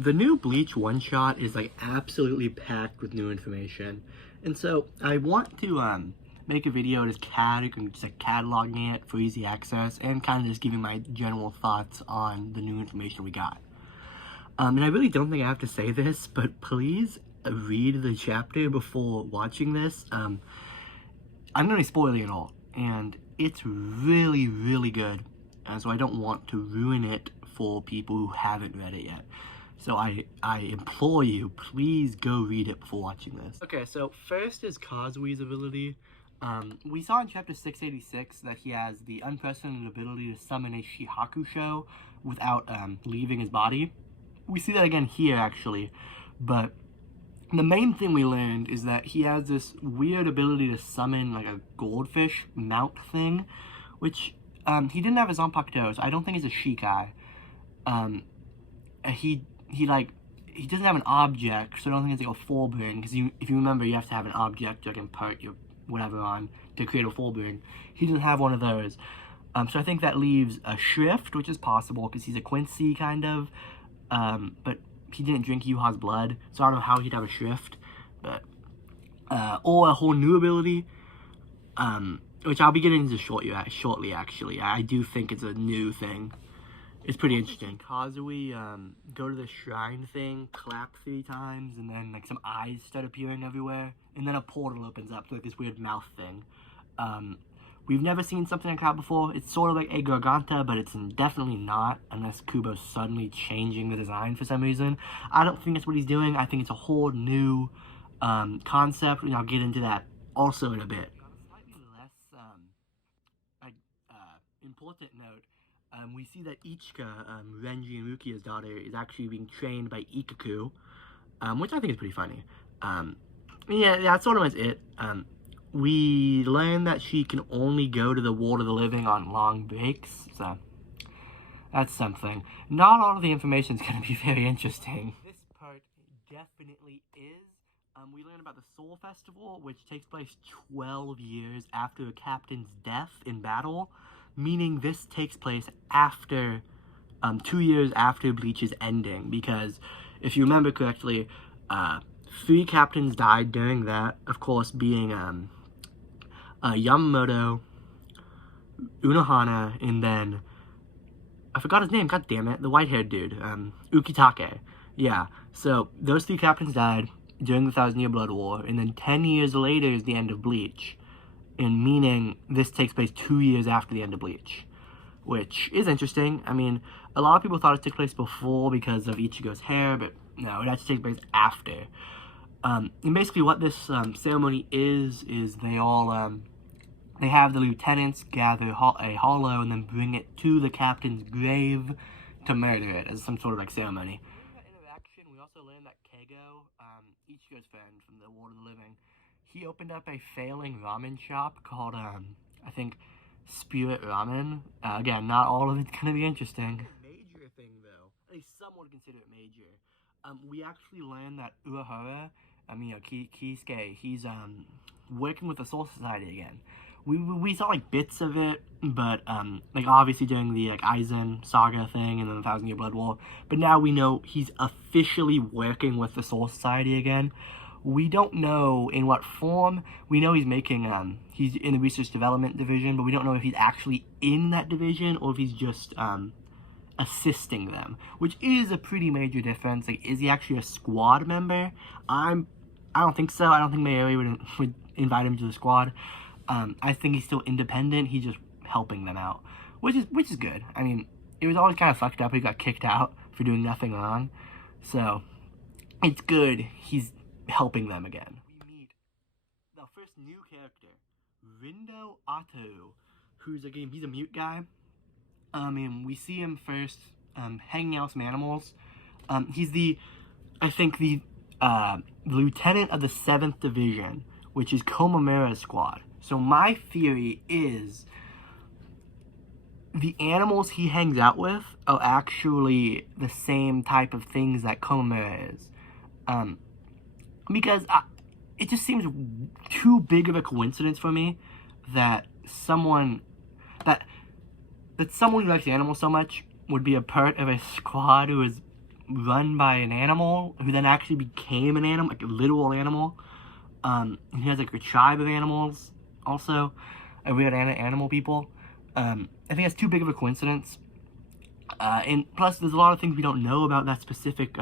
The new Bleach one-shot is like absolutely packed with new information, and so I want to make a video just cataloging it for easy access and kind of just giving my general thoughts on the new information we got. And I really don't think I have to say this, but please read the chapter before watching this. I'm going to be spoiling it all, and it's really, really good, so I don't want to ruin it for people who haven't read it yet. So I implore you, please go read it before watching this. Okay, so first is Kazui's ability. We saw in chapter 686 that he has the unprecedented ability to summon a Shihakusho without leaving his body. We see that again here, actually, but the main thing we learned is that he has this weird ability to summon like a goldfish mount thing, which he didn't have his Zanpakuto, so I don't think he's a Shikai. He doesn't have an object, so I don't think it's like a full burn, because if you remember, you have to have an object to like impart your whatever on to create a full burn. He doesn't have one of those. So I think that leaves a Shrift, which is possible because he's a Quincy kind of, but he didn't drink Yuha's blood, so I don't know how he'd have a Shrift, but or a whole new ability, which I'll be getting into shortly. Actually, I do think it's a new thing. It's pretty interesting. Kazui go to the shrine thing, clap 3 times, and then like some eyes start appearing everywhere, and then a portal opens up to like this weird mouth thing. We've never seen something like that before. It's sort of like a Garganta, but it's definitely not, unless Kubo's suddenly changing the design for some reason. I don't think that's what he's doing. I think it's a whole new concept, and I'll get into that also in a bit. On a slightly less important note, we see that Ichika, Renji and Rukia's daughter, is actually being trained by Ikaku, which I think is pretty funny. Yeah, that sort of was it. We learned that she can only go to the World of the Living on long breaks, so that's something. Not all of the information is going to be very interesting. This part definitely is. We learn about the Soul Festival, which takes place 12 years after a captain's death in battle, meaning this takes place after, 2 years after Bleach's ending, because if you remember correctly, 3 captains died during that, of course being Yamamoto, Unohana, and then I forgot his name, god damn it, the white-haired dude, Ukitake. Yeah, so those 3 captains died during the 1,000-Year Blood War, and then 10 years later is the end of Bleach, and meaning this takes place 2 years after the end of Bleach, which is interesting. I mean, a lot of people thought it took place before because of Ichigo's hair, but no, it actually takes place after. And basically what this ceremony is they all, they have the lieutenants gather a hollow and then bring it to the captain's grave to murder it as some sort of like ceremony. During that interaction, we also learned that Keigo, Ichigo's friend from the World of the Living, he opened up a failing ramen shop called, I think, Spirit Ramen. Again, not all of it's gonna be interesting. Major thing though, at least some would consider it major. We actually learned that Urahara, Kisuke, he's working with the Soul Society again. We saw like bits of it, but like obviously during the like Aizen saga thing and then the 1,000-Year Blood War. But now we know he's officially working with the Soul Society again. We don't know in what form. We know he's making he's in the research development division, but we don't know if he's actually in that division or if he's just assisting them, which is a pretty major difference. Like, is he actually a squad member? I don't think so. I don't think Mayuri would invite him to the squad. I think he's still independent. He's just helping them out, which is good. I mean, it was always kind of fucked up. He got kicked out for doing nothing wrong, so it's good he's helping them again. We meet the first new character, Rindo Ataru, he's a mute guy. And we see him first hanging out with some animals. He's the lieutenant of the 7th Division, which is Komamura's squad. So my theory is the animals he hangs out with are actually the same type of things that Komamura is. Because it just seems too big of a coincidence for me that someone who likes animals so much would be a part of a squad who is run by an animal who then actually became an animal, like a literal animal. And he has like a tribe of animals also, and weird animal people. I think that's too big of a coincidence. And plus, there's a lot of things we don't know about that specific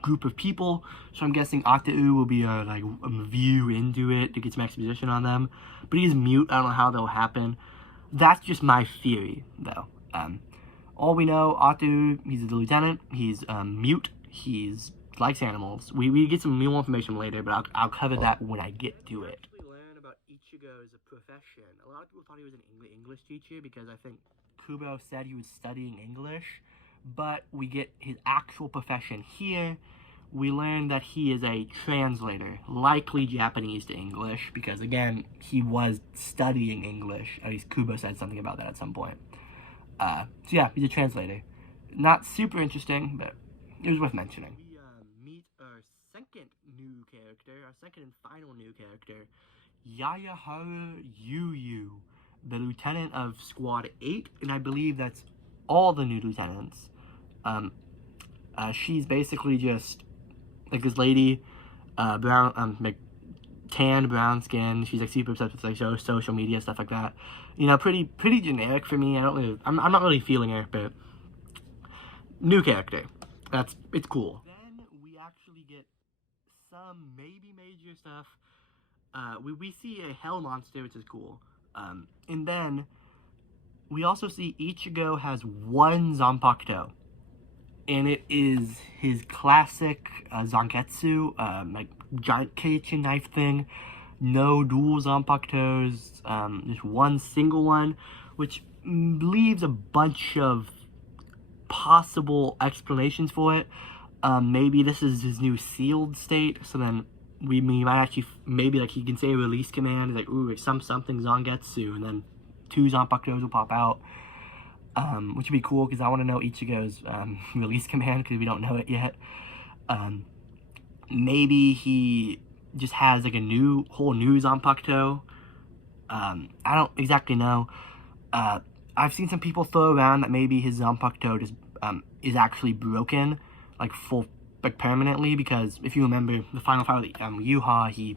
group of people. So I'm guessing Octa-U will be a view into it to get some exposition on them. But he's mute. I don't know how that'll happen. That's just my theory, though. All we know, Octa-U, he's the lieutenant. He's mute. He's likes animals. We get some more information later, but I'll cover that when I get to it. We learn about Ichigo's profession. A lot of people thought he was an English teacher because I think Kubo said he was studying English, but we get his actual profession here. We learn that he is a translator, likely Japanese to English, because again, he was studying English. At least Kubo said something about that at some point. So yeah, he's a translator. Not super interesting, but it was worth mentioning. We meet our second new character, our second and final new character, Yayaharu Yu, the lieutenant of Squad 8, and I believe that's all the new lieutenants. She's basically just like this lady, brown, like tan, brown skin. She's like super obsessed with like social media stuff like that. You know, pretty generic for me. I'm not really feeling her, but new character. It's cool. Then we actually get some maybe major stuff. We see a hell monster, which is cool. And then we also see Ichigo has one Zanpakuto, and it is his classic Zangetsu, like giant kitchen knife thing. No dual Zanpakutos, just one single one, which leaves a bunch of possible explanations for it. Maybe this is his new sealed state, so then we might actually, maybe like he can say a release command, like, ooh, it's something Zangetsu, and then 2 Zanpakutos will pop out, which would be cool, because I want to know Ichigo's release command, because we don't know it yet. Maybe he just has like a whole new Zanpakuto. I don't exactly know. I've seen some people throw around that maybe his Zanpakuto just is actually broken, like permanently, because if you remember the final fight with Yuha, he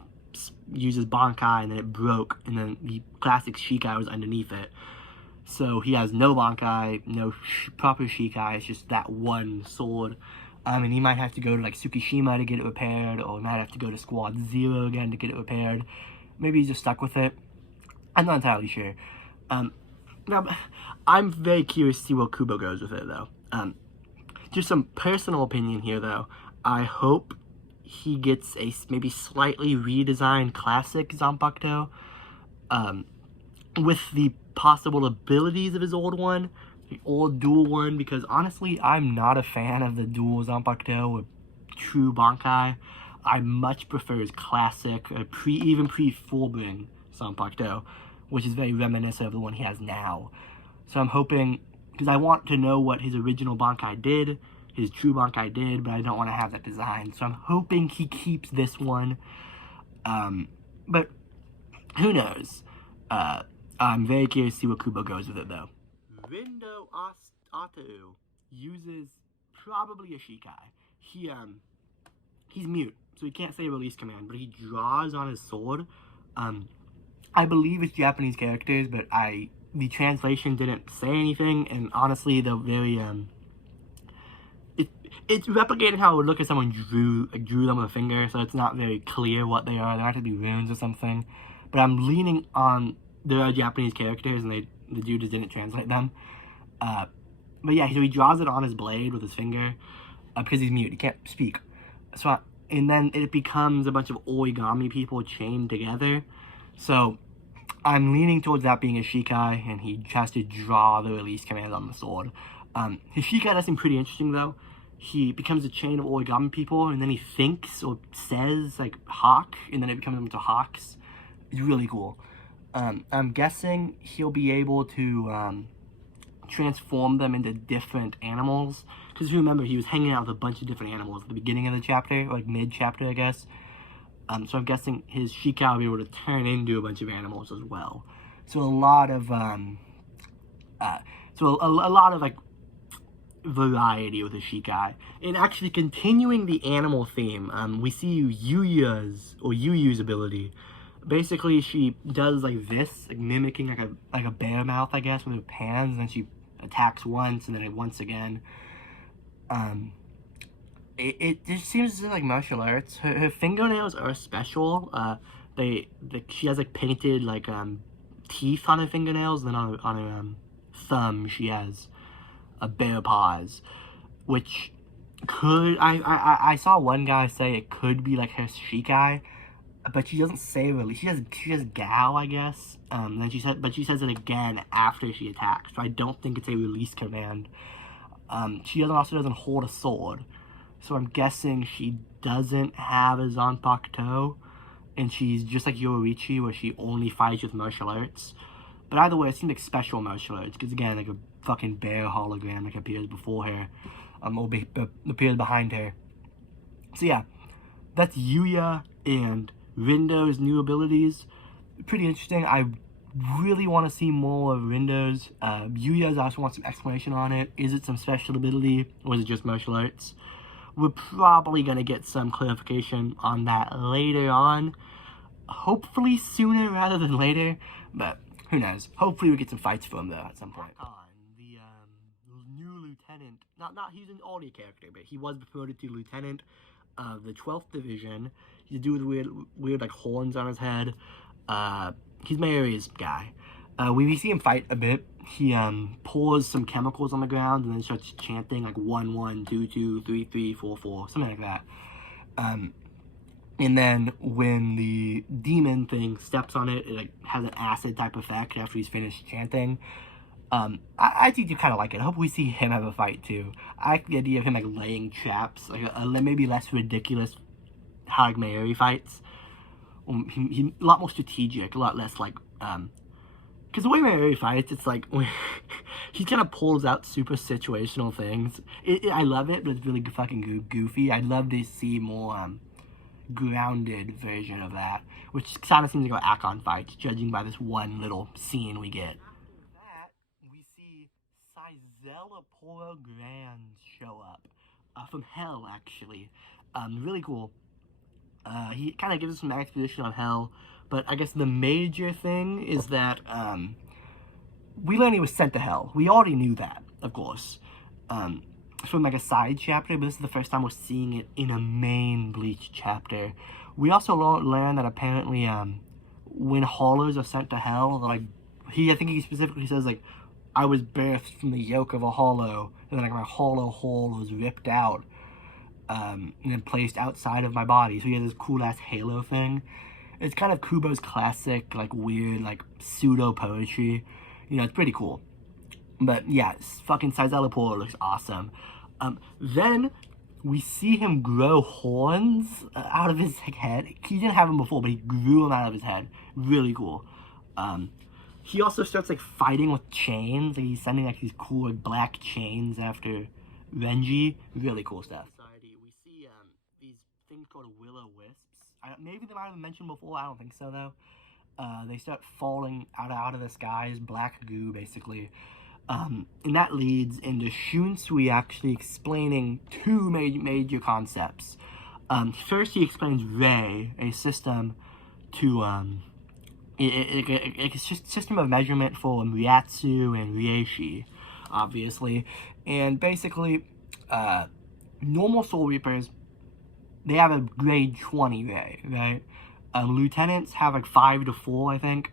uses Bankai and then it broke, and then the classic Shikai was underneath it. So he has no Bankai, no proper Shikai, it's just that one sword. And he might have to go to like Tsukishima to get it repaired, or he might have to go to Squad 0 again to get it repaired. Maybe he's just stuck with it. I'm not entirely sure. Now, I'm very curious to see where Kubo goes with it, though. Just some personal opinion here, though. I hope he gets a maybe slightly redesigned classic Zanpakuto, with the possible abilities of his old one, the old dual one, because honestly, I'm not a fan of the dual Zanpakuto with true Bankai. I much prefer his classic, even pre-Fullbring Zanpakuto, which is very reminiscent of the one he has now. So I'm hoping, because I want to know what his original Bankai did, his true Bankai did, but I don't want to have that design. So I'm hoping he keeps this one. But who knows? I'm very curious to see where Kubo goes with it, though. Rindo Octa-U uses probably a Shikai. He's mute, so he can't say a release command, but he draws on his sword. I believe it's Japanese characters, but the translation didn't say anything, and honestly, they're very, it's replicating how it would look if someone drew them with a finger, so it's not very clear what they are. They might have to be runes or something, but I'm leaning on there are Japanese characters, and the dude just didn't translate them. But yeah, so he draws it on his blade with his finger, because he's mute, he can't speak. So, and then it becomes a bunch of origami people chained together. So I'm leaning towards that being a Shikai, and he has to draw the release command on the sword. His Shikai does seem pretty interesting, though. He becomes a chain of origami people, and then he thinks or says, like, hawk, and then it becomes a bunch of hawks. It's really cool. I'm guessing he'll be able to transform them into different animals. Because remember, he was hanging out with a bunch of different animals at the beginning of the chapter, or like mid-chapter, I guess. So I'm guessing his Shikai will be able to turn into a bunch of animals as well. So a lot of, like, variety with the Shikai. And actually continuing the animal theme, we see Yuya's ability. Basically, she does like this, like mimicking like a bear mouth, I guess, with her pans, and then she attacks once, and then once again. It just seems like martial arts. Her fingernails are special. She has like painted like teeth on her fingernails, and then on her thumb she has a bear paws, which could I saw one guy say it could be like her Shikai, but she doesn't say really. She has Gao, I guess. Then she says it again after she attacks. So I don't think it's a release command. She also doesn't hold a sword, so I'm guessing she doesn't have a Zanpakuto, and she's just like Yoruichi, where she only fights with martial arts. But either way, it seems like special martial arts, because again, like a fucking bear hologram like appears before her, or appears behind her. So yeah, that's Yuya and Rindo's new abilities. Pretty interesting. I really want to see more of Rindo's. Yuya's, I also want some explanation on it. Is it some special ability, or is it just martial arts? We're probably going to get some clarification on that later on. Hopefully sooner rather than later, but who knows. Hopefully we get some fights from though at some point. The new lieutenant, he's an oldie character, but he was promoted to lieutenant of the 12th Division. He's a dude with weird like horns on his head. He's my area's guy. We see him fight a bit. He pours some chemicals on the ground and then starts chanting like 1 1 2 2 3 3 4 4, something like that. And then when the demon thing steps on it, it like has an acid type effect after he's finished chanting. I think you kind of like it. I hope we see him have a fight too. I like the idea of him like laying traps, like maybe less ridiculous how like Mayuri fights. He a lot more strategic, a lot less like because the way Mayuri fights, it's like he kind of pulls out super situational things. I love it, but it's really fucking goofy. I'd love to see more grounded version of that, which kind of seems to go Akon fights, judging by this one little scene we get. After that, we see Sizela Grand show up from hell, actually. Really cool. He kind of gives us some exposition on hell, but I guess the major thing is that we learned he was sent to hell. We already knew that, of course, from like a side chapter, but this is the first time we're seeing it in a main Bleach chapter. We also learn that apparently when hollows are sent to hell, like I think he specifically says like, I was birthed from the yolk of a hollow, and then like my hollow hole was ripped out and then placed outside of my body. So he has this cool ass halo thing. It's kind of Kubo's classic, like weird, like pseudo poetry. You know, it's pretty cool. But yeah, fucking Sizela looks awesome. Then we see him grow horns out of his head. He didn't have them before, but he grew them out of his head. Really cool. He also starts like fighting with chains. Like he's sending like these cool like black chains after Renji. Really cool stuff. We see these things called will-o-wisps. Maybe they might have been mentioned before. I don't think so though. They start falling out of the sky as black goo, basically. And that leads into Shunsui actually explaining two major concepts. First, he explains Rei, a system to it's just a system of measurement for Ryatsu and Rieshi, obviously. And basically, normal Soul Reapers, they have a grade 20 Rei, right? Lieutenants have like 5 to 4, I think.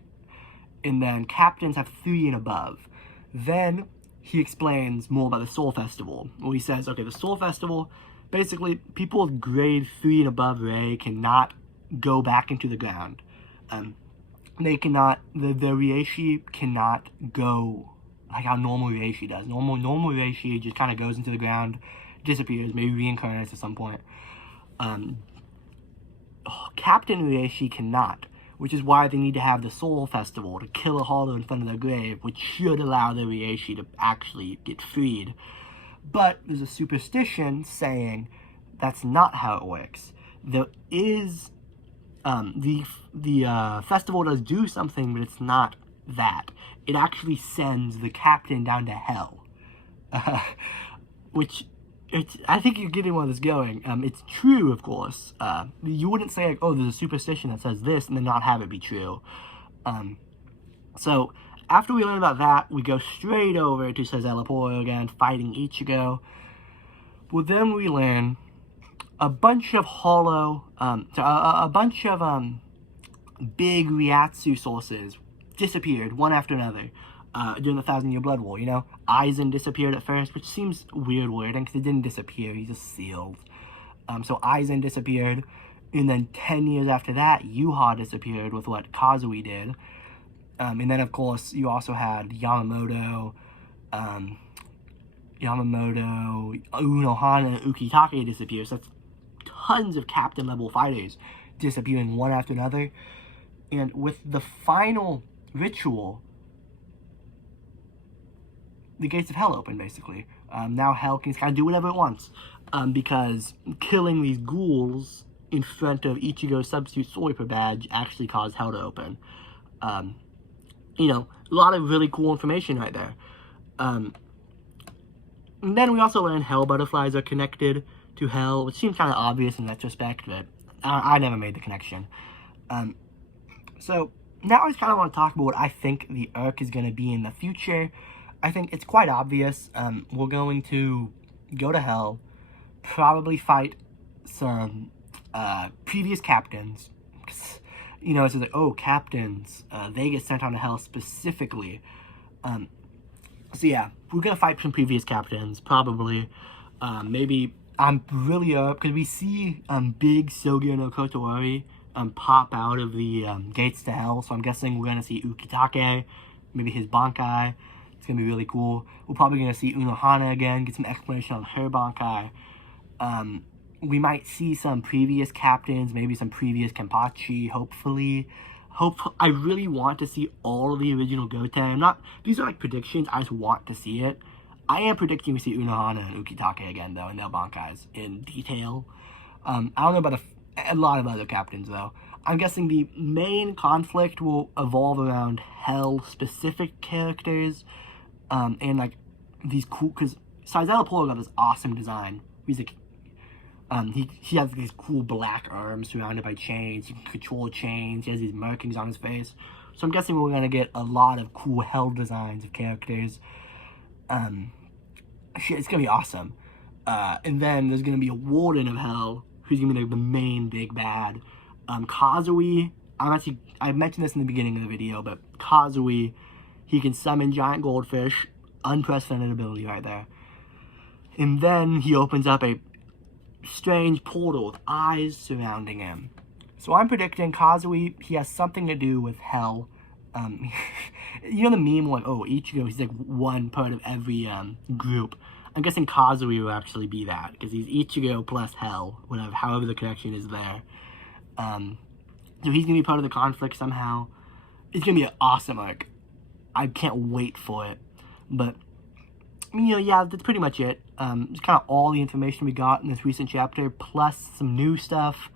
And then captains have 3 and above. Then he explains more about the Soul Festival. Well, he says, okay, the Soul Festival, basically, people with grade 3 and above Rei cannot go back into the ground. They cannot, the Rieshi cannot go like how normal Rieshi does. Normal Rieshi just kind of goes into the ground, disappears, maybe reincarnates at some point. Captain Rieshi cannot, which is why they need to have the Soul Festival to kill a hollow in front of their grave, which should allow the Rieshi to actually get freed. But there's a superstition saying that's not how it works. There is, the festival does do something, but it's not that. It actually sends the captain down to hell. which I think you're getting where this is going. It's true, of course. You wouldn't say, like, oh, there's a superstition that says this and then not have it be true. So after we learn about that, we go straight over to Sazalaporo again, fighting Ichigo. Well, then we learn a bunch of big Ryatsu sources disappeared one after another during the 1,000-Year Blood War. You know, Aizen disappeared at first, which seems weird wording because it didn't disappear; he just sealed. So Aizen disappeared, and then 10 years after that, Yuha disappeared with what Kazui did. And then, of course, you also had Yamamoto, Unohana, and Ukitake disappear. So that's tons of captain-level fighters disappearing one after another. And with the final ritual, the gates of hell open, basically. Now hell can kind of do whatever it wants. Because killing these ghouls in front of Ichigo's substitute Sniper badge actually caused hell to open. You know, a lot of really cool information right there. And then we also learned hell butterflies are connected to hell, which seems kind of obvious in retrospect, but I never made the connection. So now I just kind of want to talk about what I think the arc is going to be in the future. I think it's quite obvious. We're going to go to hell, probably fight some previous captains. You know, it's like, oh, captains, they get sent on to hell specifically. So yeah, we're gonna fight some previous captains, probably. Maybe I'm really up because we see big Sogyo no Kotori pop out of the gates to hell. So I'm guessing we're gonna see Ukitake, maybe his Bankai. It's gonna be really cool. We're probably gonna see Unohana again, get some explanation on her Bankai. We might see some previous captains, maybe some previous Kenpachi, hopefully. I really want to see all of the original Goten. These are like predictions, I just want to see it. I am predicting we see Unohana and Ukitake again, though, in their Bankais in detail. I don't know about a lot of other captains, though. I'm guessing the main conflict will evolve around Hell-specific characters, and like these cool, because Sazalaporo got this awesome design. He's like, he has these cool black arms surrounded by chains. He can control chains. He has these markings on his face. So I'm guessing we're going to get a lot of cool hell designs of characters. It's going to be awesome. And then there's going to be a warden of hell who's going to be like the main big bad. Kazui, I mentioned this in the beginning of the video, but Kazui, he can summon giant goldfish. Unprecedented ability right there. And then he opens up a strange portal with eyes surrounding him. So I'm predicting Kazui, he has something to do with hell. You know the meme like, oh, Ichigo, he's like one part of every group. I'm guessing Kazui will actually be that, because he's Ichigo plus hell, whatever, however the connection is there. So he's gonna be part of the conflict somehow. It's gonna be an awesome arc. I can't wait for it. But you know, yeah, that's pretty much it. It's kind of all the information we got in this recent chapter, plus some new stuff.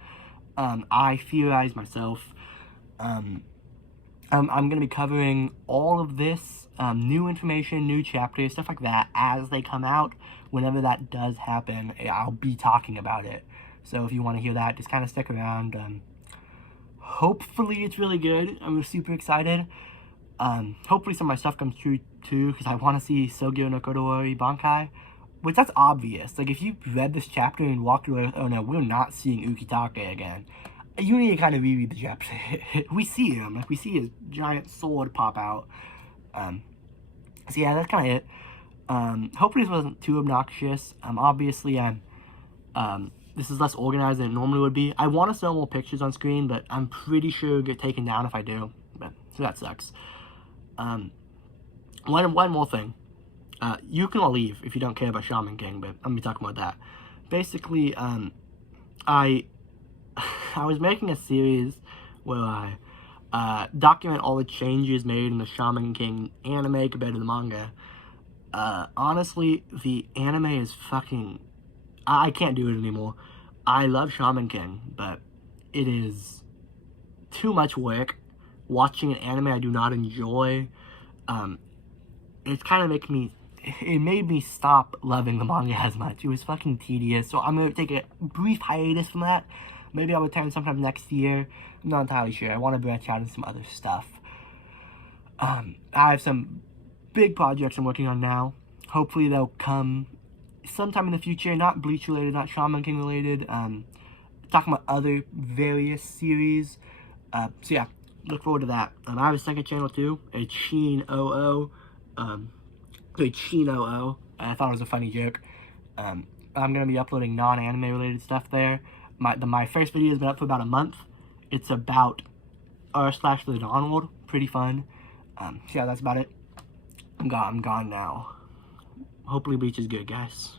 I theorized myself. I'm going to be covering all of this, new information, new chapters, stuff like that, as they come out. Whenever that does happen, I'll be talking about it. So if you want to hear that, just kind of stick around. Hopefully it's really good. I'm super excited. Hopefully some of my stuff comes true too, because I want to see Sogyo no Kotori Bankai, which that's obvious. Like, if you read this chapter and walked away with, oh no, we're not seeing Ukitake again, you need to kind of reread the chapter. We see him, like, we see his giant sword pop out. So yeah, that's kind of it. Hopefully this wasn't too obnoxious. Obviously this is less organized than it normally would be. I want to show more pictures on screen, but I'm pretty sure it'll get taken down if I do. But so that sucks. One more thing. You can all leave if you don't care about Shaman King, but I'm gonna be talking about that. Basically, I was making a series where I document all the changes made in the Shaman King anime compared to the manga. Honestly, the anime is fucking... I can't do it anymore. I love Shaman King, but it is too much work. Watching an anime I do not enjoy, it's kind of making me it made me stop loving the manga as much. It was fucking tedious, so I'm gonna take a brief hiatus from that. Maybe I'll return sometime next year. I'm not entirely sure. I want to branch out into some other stuff. I have some big projects I'm working on now. Hopefully they'll come sometime in the future. Not Bleach related, not Shaman King related. Talking about other various series. So yeah, look forward to that. I have a second channel too. It's Shin'o. It's Shin'o. I thought it was a funny joke. I'm gonna be uploading non-anime related stuff there. My first video has been up for about a month. It's about r/the Dawn World. Pretty fun. So yeah, that's about it. I'm gone now. Hopefully Bleach is good, guys.